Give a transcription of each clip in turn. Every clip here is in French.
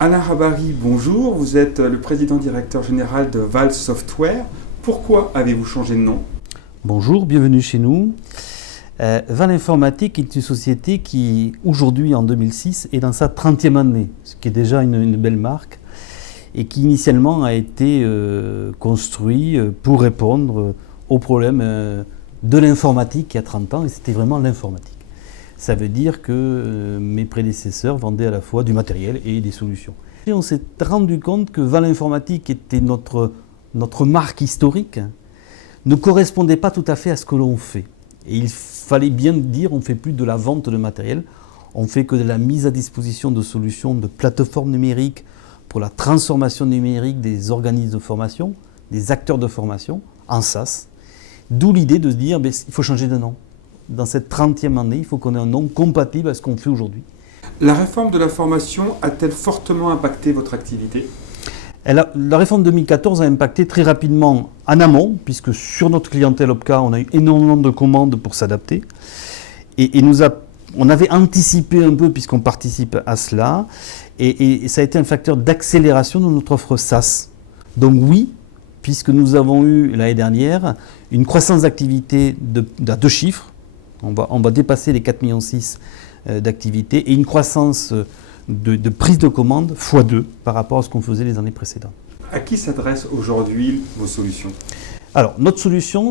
Alain Rabary, bonjour. Vous êtes le président-directeur général de Val Software. Pourquoi avez-vous changé de nom? Bonjour, bienvenue chez nous. Val Informatique est une société qui, aujourd'hui, en 2006, est dans sa 30e année, ce qui est déjà une belle marque, et qui initialement a été construit pour répondre aux problèmes de l'informatique il y a 30 ans, et c'était vraiment l'informatique. Ça veut dire que mes prédécesseurs vendaient à la fois du matériel et des solutions. Et on s'est rendu compte que Val Informatique était notre marque historique, ne correspondait pas tout à fait à ce que l'on fait. Et il fallait bien dire, on ne fait plus de la vente de matériel, on fait que de la mise à disposition de solutions, de plateformes numériques pour la transformation numérique des organismes de formation, des acteurs de formation, en SaaS. D'où l'idée de se dire, il faut changer de nom. Dans cette 30e année, il faut qu'on ait un nom compatible à ce qu'on fait aujourd'hui. La réforme de la formation a-t-elle fortement impacté votre activité? La réforme 2014 a impacté très rapidement en amont, puisque sur notre clientèle OPCA, on a eu énormément de commandes pour s'adapter. Et on avait anticipé un peu, puisqu'on participe à cela, et ça a été un facteur d'accélération de notre offre SaaS. Donc oui, puisque nous avons eu l'année dernière une croissance d'activité à 2 chiffres, on va dépasser les 4,6 millions d'activités, et une croissance de prise de commande x2 par rapport à ce qu'on faisait les années précédentes. À qui s'adressent aujourd'hui vos solutions? Alors, notre solution,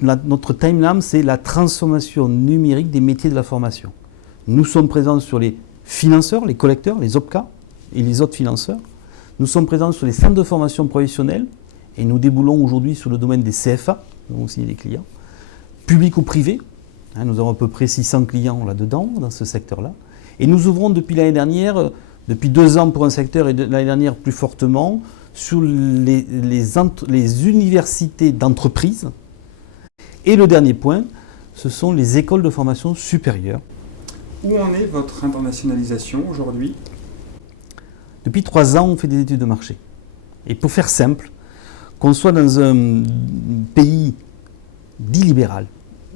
notre TimeLam, c'est la transformation numérique des métiers de la formation. Nous sommes présents sur les financeurs, les collecteurs, les OPCA et les autres financeurs. Nous sommes présents sur les centres de formation professionnelle et nous déboulons aujourd'hui sur le domaine des CFA, nous avons aussi des clients, publics ou privés. Nous avons à peu près 600 clients là-dedans, dans ce secteur-là. Et nous ouvrons depuis l'année dernière, depuis 2 ans pour un secteur et l'année dernière plus fortement, sur les universités d'entreprise. Et le dernier point, ce sont les écoles de formation supérieure. Où en est votre internationalisation aujourd'hui? Depuis 3 ans, on fait des études de marché. Et pour faire simple, qu'on soit dans un pays dit libéral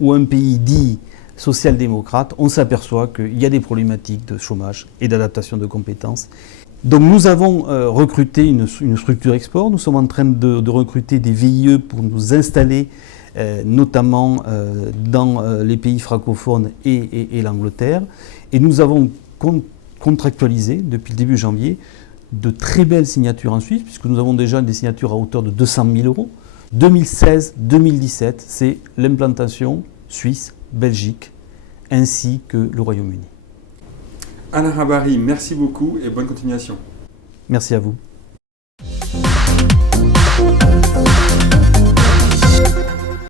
ou un pays dit social-démocrate, on s'aperçoit qu'il y a des problématiques de chômage et d'adaptation de compétences. Donc nous avons recruté une structure export, nous sommes en train de recruter des VIE pour nous installer notamment dans les pays francophones et l'Angleterre. Et nous avons contractualisé depuis le début janvier de très belles signatures en Suisse, puisque nous avons déjà des signatures à hauteur de 200 000 €. 2016-2017, c'est l'implantation Suisse, Belgique, ainsi que le Royaume-Uni. Alain Rabary, merci beaucoup et bonne continuation. Merci à vous.